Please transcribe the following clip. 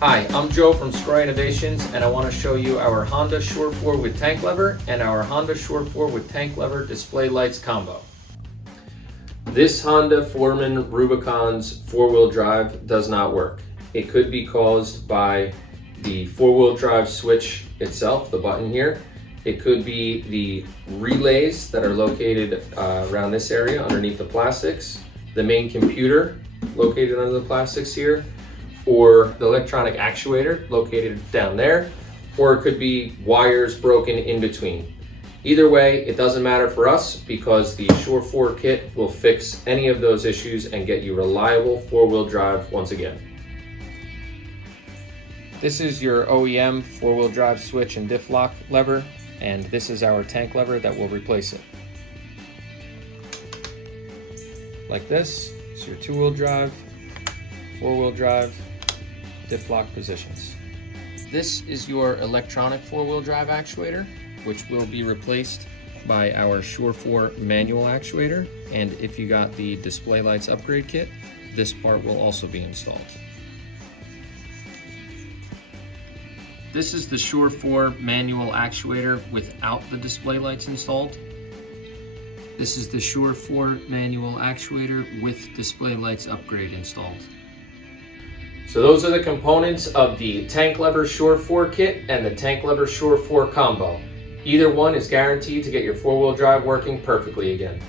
Hi, I'm Joe from Sgroi Innovations, and I want to show you our Honda Shore 4 with tank lever and our Honda Shore 4 with tank lever display lights combo. This Honda Foreman Rubicon's four-wheel drive does not work. It could be caused by the four-wheel drive switch itself, the button here. It could be the relays that are located around this area underneath the plastics, the main computer located under the plastics here, or the electronic actuator located down there, or it could be wires broken in between. Either way, it doesn't matter for us because the Shore 4 kit will fix any of those issues and get you reliable four-wheel drive once again. This is your OEM four-wheel drive switch and diff lock lever, and this is our tank lever that will replace it. Like this, it's your two-wheel drive, four-wheel drive, diff lock positions. This is your electronic four-wheel drive actuator, which will be replaced by our Shore 4 manual actuator. And if you got the display lights upgrade kit, this part will also be installed. This is the Shore 4 manual actuator without the display lights installed. This is the Shore 4 manual actuator with display lights upgrade installed. So those are the components of the tank lever Shore 4 kit and the tank lever Shore 4 combo. Either one is guaranteed to get your four-wheel drive working perfectly again.